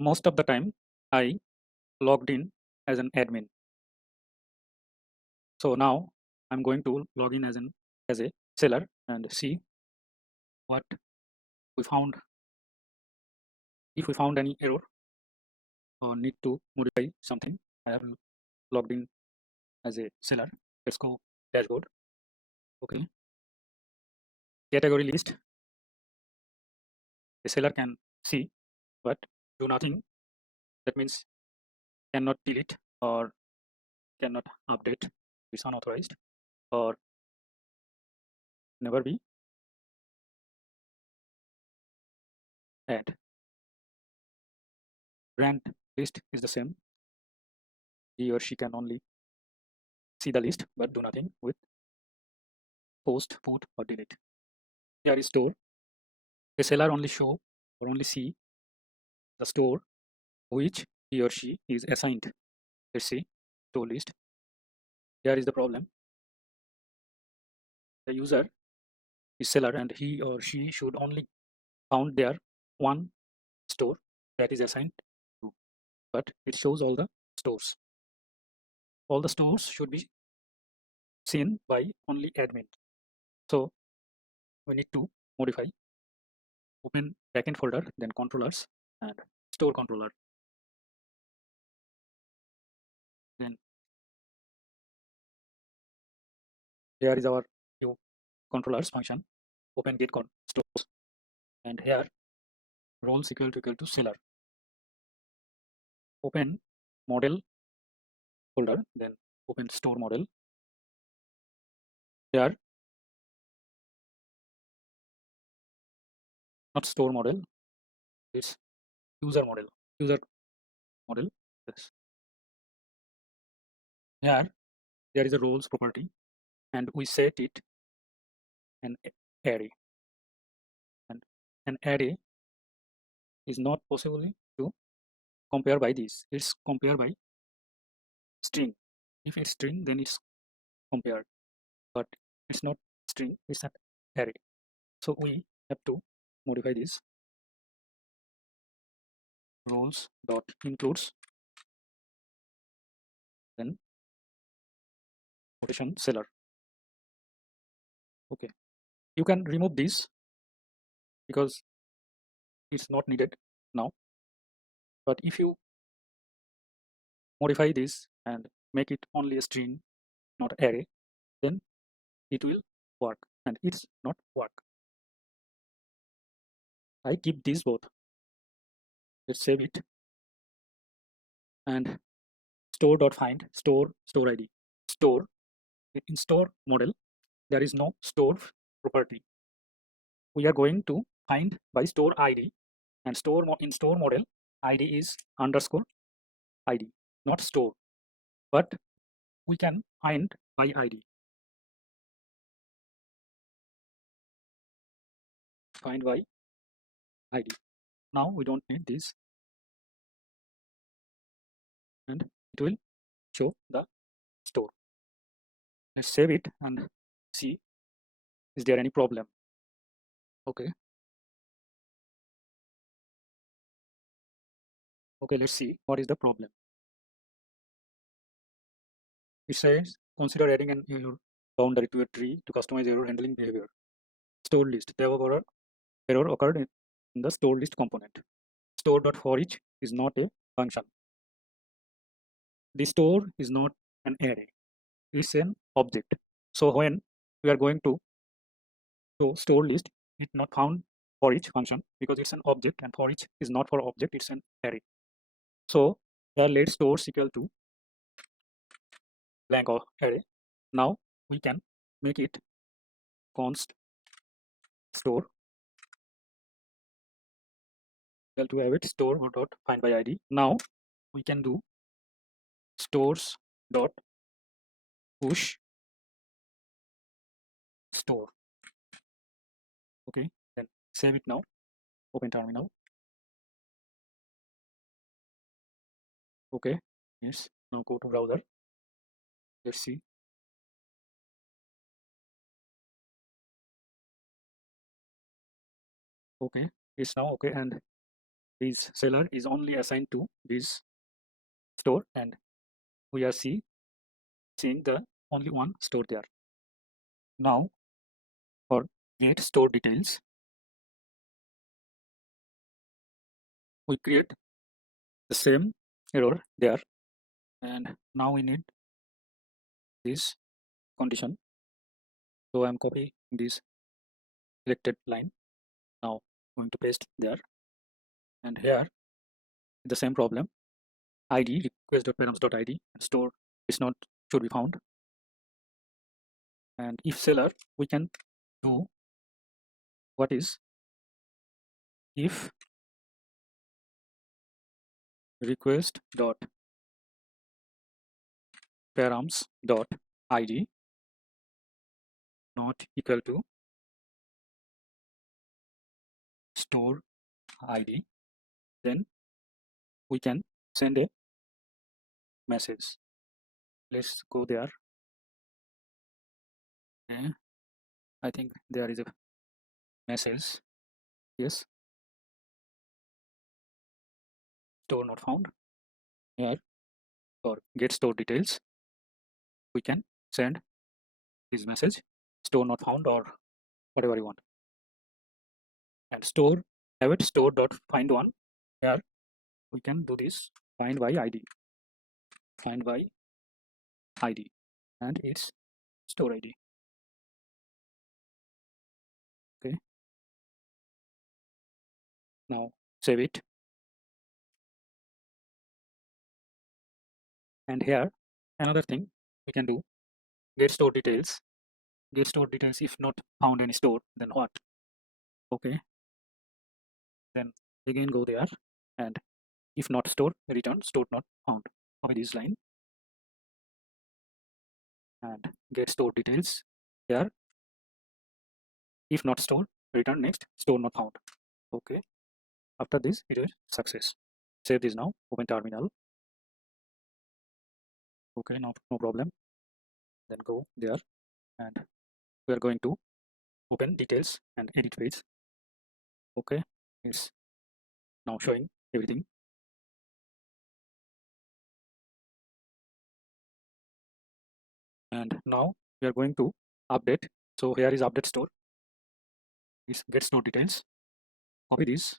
Most of the time I logged in as an admin. So now I'm going to log in as a seller and see what we found. If we found any error or need to modify something, I have logged in as a seller. Let's go dashboard. Okay, category list. The seller can see but do nothing. That means cannot delete or cannot update. It's unauthorized or never be add. Brand list is the same. He or she can only see the list but do nothing with post, put or delete. Here is store. The seller only show or only see the store which he or she is assigned. Let's see store list. Here is the problem. The user is seller and he or she should only found their one store that is assigned to, but it shows all the stores. All the stores should be seen by only admin. So we need to modify. Open backend folder, then controllers and store controller. Then here is our new controllers function. Open get stores, and here roles equal to seller. Open model folder, then open store model. Here not store model, it's user model. User model. Yes. Here there is a roles property, and we set it an array. And an array is not possible to compare by this. It's compared by string. If it's string, then it's compared, but it's not string, it's an array. So we have to modify this. Roles dot includes, then notation seller. Okay, you can remove this because it's not needed now, but if you modify this and make it only a string, not array, then it will work, and it's not work. I keep these both. Let's save it. And store.find store id. Store in store model there is no store property. We are going to find by store id, and in store model id is underscore id, not store, but we can find by id. Find by id. Now we don't need this, and it will show the store. Let's save it and see is there any problem. Okay, let's see what is the problem. It says consider adding an error boundary to a tree to customize error handling behavior. Store list. The above error occurred in the store list component. Store.forEach is not a function. The store is not an array. It's an object. So when we are going to show store list, it's not found for each function because it's an object, and for each is not for object, it's an array. So here let stores equal to blank or array. Now we can make it const store equal to have it store dot find by id. Now we can do stores dot push store. Okay, then save it now. Open terminal. Okay, yes. Now go to browser. Let's see. Okay, it's now okay, and this seller is only assigned to this store, and we are seeing the only one store there. Now for get store details, we create the same error there, and now we need this condition. So I'm copying this selected line. Now going to paste there, and here the same problem. ID request.params.id and store is not should be found. And if seller, we can do what is if request dot params dot id not equal to store id, then we can send a message. Let's go there. Okay. I think there is a message. Yes, store not found. Here for get store details, we can send this message, store not found, or whatever you want. And store, have it store dot find one. Here we can do this find by id, find by id, and it's store id. Okay, now save it. And here another thing we can do, get store details. Get store details, if not found any store, then what? Okay, then again go there, and if not store, return store not found. Copy this line and get store details. Here if not store, return next store not found. Okay, after this it is success. Save this now, open terminal. Okay, no problem. Then go there, and we are going to open details and edit page. Okay, it's now showing everything. And now we are going to update. So here is update store, this get store details. Copy this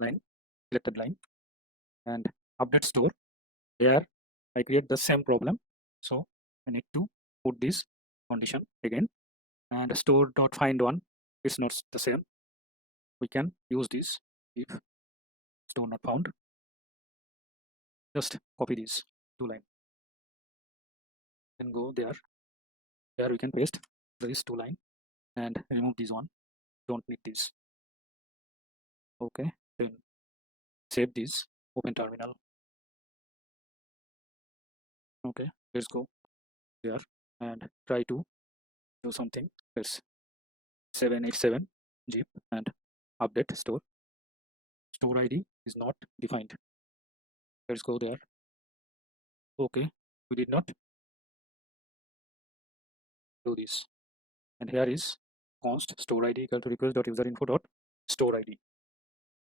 line, selected line, and update store. Here I create the same problem, so I need to put this condition again. And store dot find one is not the same, we can use this if store not found. Just copy these two line, then go there. Here we can paste this two line and remove this one, don't need this. Okay, then save this, open terminal. Okay, let's go there and try to do something. Let's 787 zip and update store. Store id is not defined. Let's go there. Okay, we did not do this. And here is const store id equal to request.userinfo dot store id.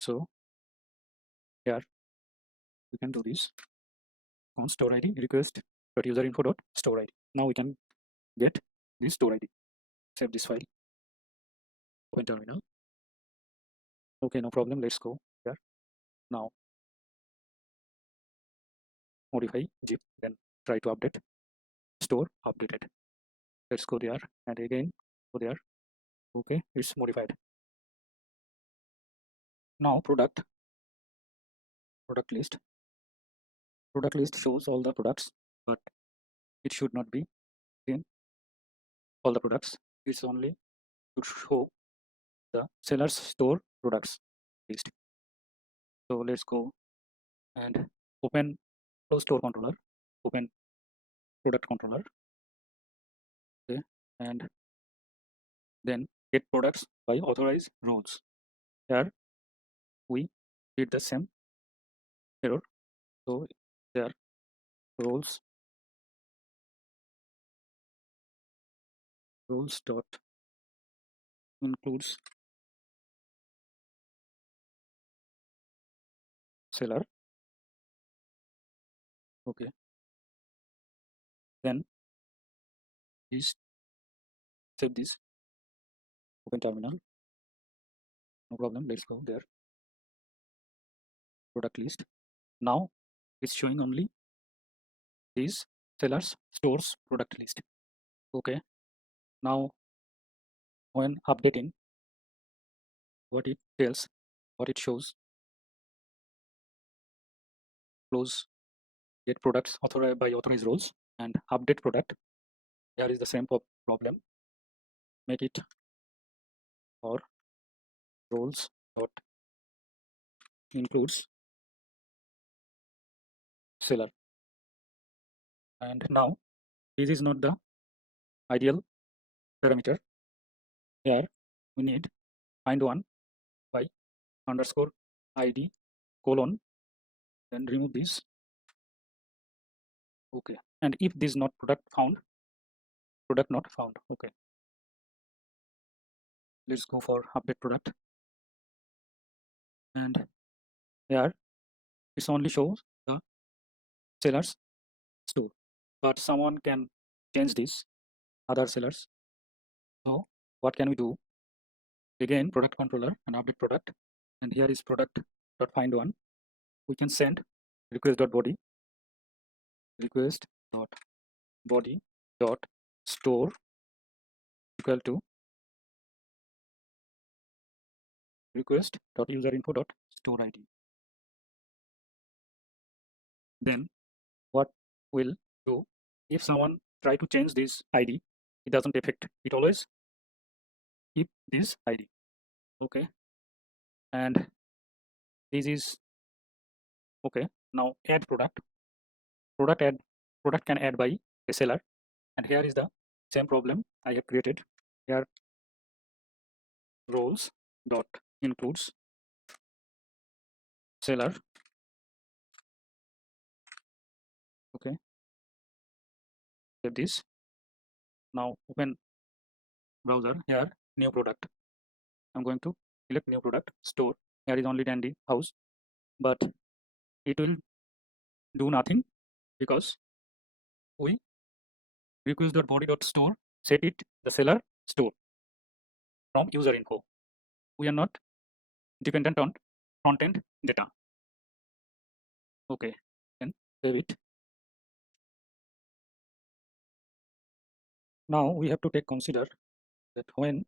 So here we can do this const store id request.userinfo dot store id. Now we can get this store id. Save this file, open terminal. Okay, no problem. Let's go here. Now modify zip, then try to update store updated. Let's go there and again go there. Okay, it's modified. Now product list. Product list shows all the products, but it should not be in all the products. It's only to show the seller's store products list. So let's go and open close store controller, open product controller. Okay, and then get products by authorized roles. Here we did the same error. So there roles dot includes seller. Okay, then please save this, open terminal, no problem, let's go there, product list. Now it's showing only this seller's stores product list. Okay, now when updating, what it tells, what it shows, close get products authorized by authorized roles and update product. There is the same problem. Make it for roles dot includes seller. And now this is not the ideal parameter. Here we need find one by underscore id colon, then remove this. Okay, and if this not product found, product not found. Okay, let's go for update product, and here it only shows the seller's store, but someone can change this other sellers. So what can we do? Again, product controller and update product, and here is product dot find one. We can send request dot body, request dot body dot store equal to request dot user info dot store id. Then what will do, if someone try to change this id, it doesn't affect, it always keep this id. Okay, and this is okay. Now add product, product can add by a seller, and here is the same problem I have created. Here roles dot includes seller. Okay, save this. Now open browser, here new product. I'm going to select new product store. Here is only dandy house, but it will do nothing because we request.body.store set it the seller store from user info. We are not dependent on frontend data. Okay, then save it. Now we have to take consider that when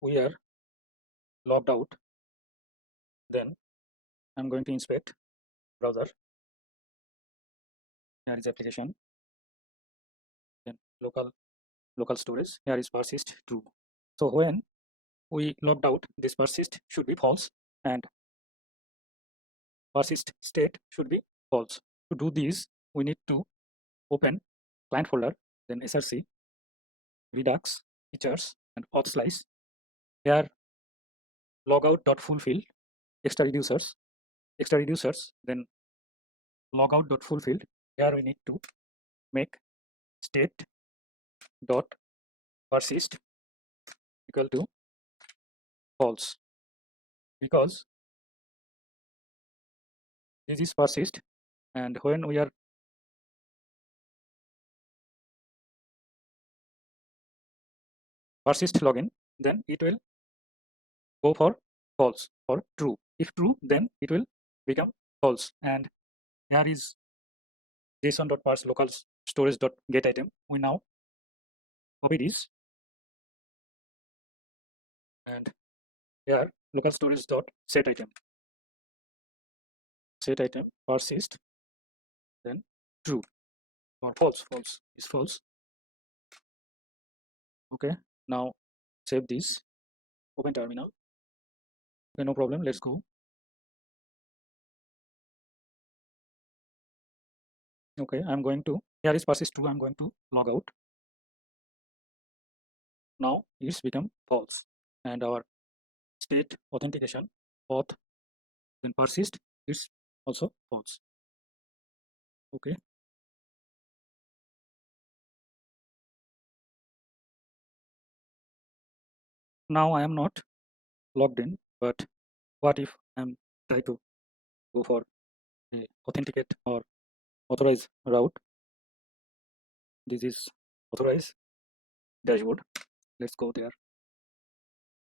we are logged out, then I'm going to inspect browser. Here is application, then local storage. Here is persist true. So when we logged out, this persist should be false and persist state should be false. To do this, we need to open client folder, then src, redux, features, and auth slice. Here logout.fulfill, extra reducers, then logout.fulfilled. Here we need to make state dot persist equal to false, because this is persist, and when we are persist login, then it will go for false or true. If true, then it will become false. And here is json.parse local storage.get item. We now copy this, and here local storage.set item. Set item persist, then true or false. False is false. Okay, now save this, open terminal. Okay, no problem, let's go. Okay, I'm going to, here is persist true, I'm going to log out. Now it's become false, and our state authentication auth then persist is also false. Okay, now I am not logged in, but what if I'm try to go for authenticate or authorize route. This is authorize dashboard. Let's go there.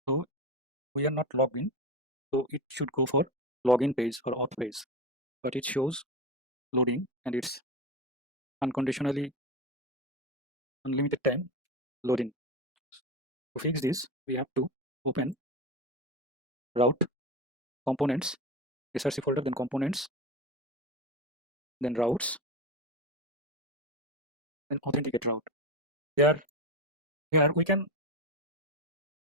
So we are not logged in, so it should go for login page or auth page, but it shows loading and it's unconditionally unlimited time loading. To fix this, we have to open route components, src folder, then components, then routes, then authenticate route. Here we can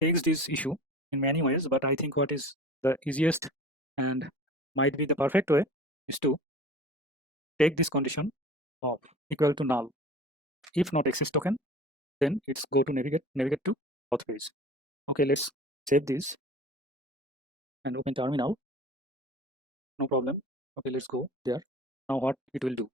fix this issue in many ways, but I think what is the easiest and might be the perfect way is to take this condition of equal to null. If not access token, then it's go to navigate to auth page. Okay, let's save this and open terminal. No problem. Okay, let's go there. Now what it will do?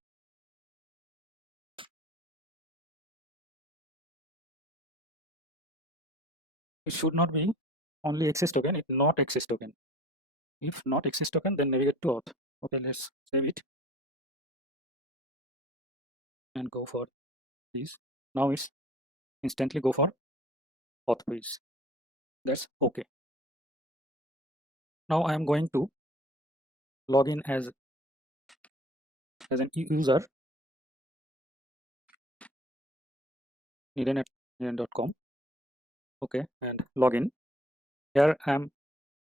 It should not be only access token, it's not access token. If not access token, then navigate to auth. Okay, let's save it and go for this. Now it's instantly go for auth page. That's okay. Now I am going to log in as an user niden@niden.com. Okay, and login. Here I am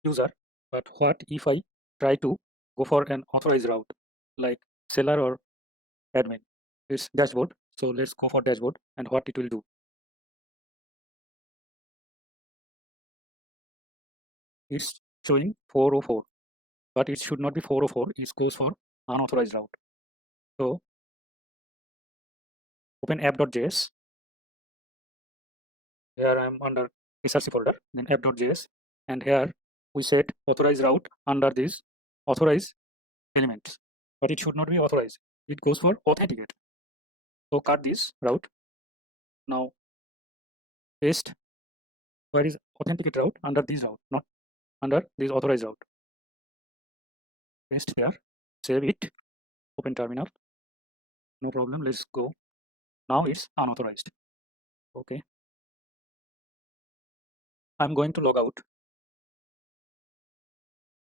user, but what if I try to go for an authorized route like seller or admin? It's dashboard. So let's go for dashboard and what it will do. It's showing 404, but it should not be 404. It goes for unauthorized route. So open app.js. Here I am under src folder, then app.js, and here we set authorized route under these authorized elements, but it should not be authorized. It goes for authenticate. So cut this route. Now paste where is authenticate route under this route, not under this authorized route. Paste there, save it, open terminal. No problem, let's go. Now it's unauthorized. Okay, I'm going to log out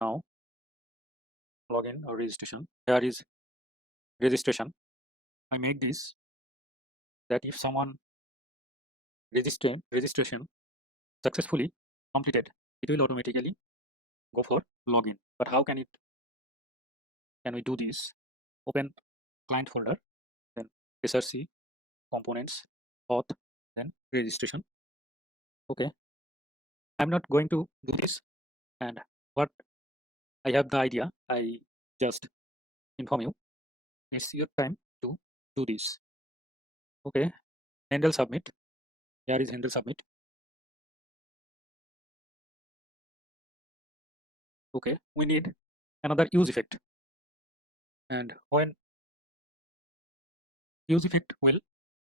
now. Login or registration. Here is registration. I make this that if someone registration successfully completed, it will automatically go for login. But how can we do this? Open client folder, then src components, auth, then registration. Okay, I'm not going to do this, and what I have the idea, I just inform you. It's your time to do this. Okay, handle submit. Here is handle submit. Okay, we need another use effect, and when use effect will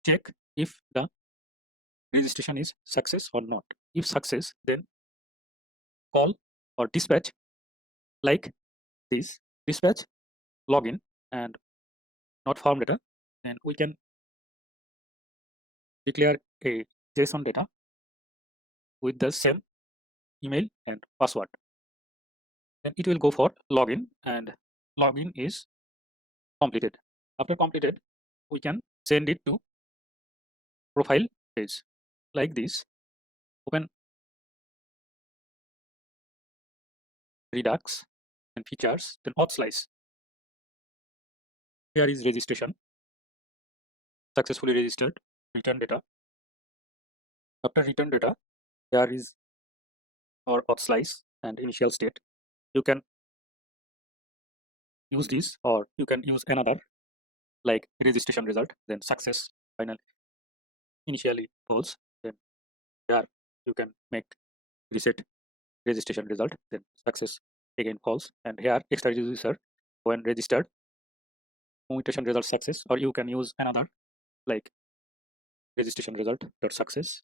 check if the registration is success or not. If success, then call or dispatch like this, dispatch login and not farm data, then we can declare a JSON data with the same email and password. Then it will go for login, and login is completed. After completed, we can send it to profile page like this. Open Redux and features, then auth slice. Here is registration, successfully registered, return data. After return data, here is our auth slice and initial state. You can use this or you can use another like registration result, then success, final, initially false, then here you can make reset registration result, then success again false, and here extra user when registered mutation result success, or you can use another like registration result dot success.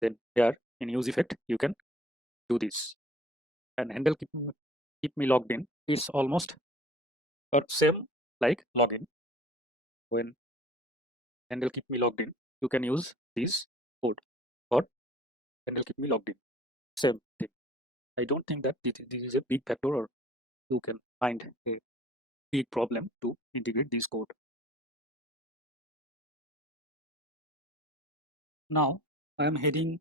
Then here in use effect you can do this and handle keep me logged in is almost or same like login. When handle keep me logged in, you can use this code or handle keep me logged in. Same thing. I don't think that this is a big factor or you can find a big problem to integrate this code. Now I am heading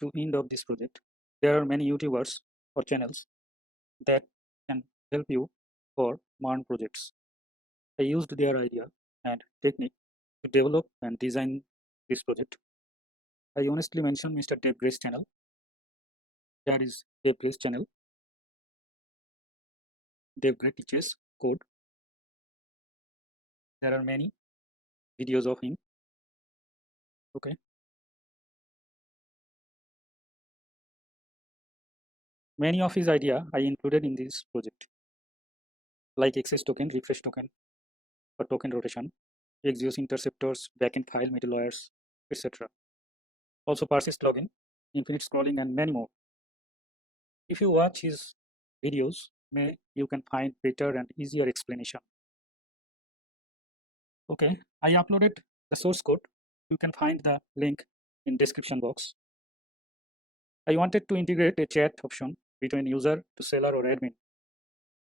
to end of this project. There are many YouTubers or channels that can help you for MERN projects. I used their idea and technique to develop and design this project. I honestly mention Mr. Dave Gray's channel. That is Dave Gray's channel. Dave Gray teaches code. There are many videos of him. Okay. Many of his idea I included in this project, like access token, refresh token, or token rotation, Axios interceptors, backend file middlewares, etc. Also persist login, infinite scrolling, and many more. If you watch his videos, you can find better and easier explanation. Okay, I uploaded the source code. You can find the link in description box. I wanted to integrate a chat option between user to seller or admin,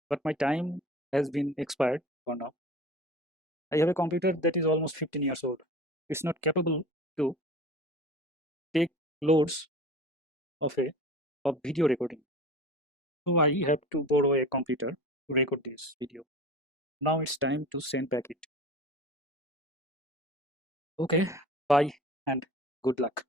but my time has been expired for now. I have a computer that is almost 15 years old. It's not capable to take loads of video recording. So I have to borrow a computer to record this video. Now it's time to send back it. Okay, bye and good luck.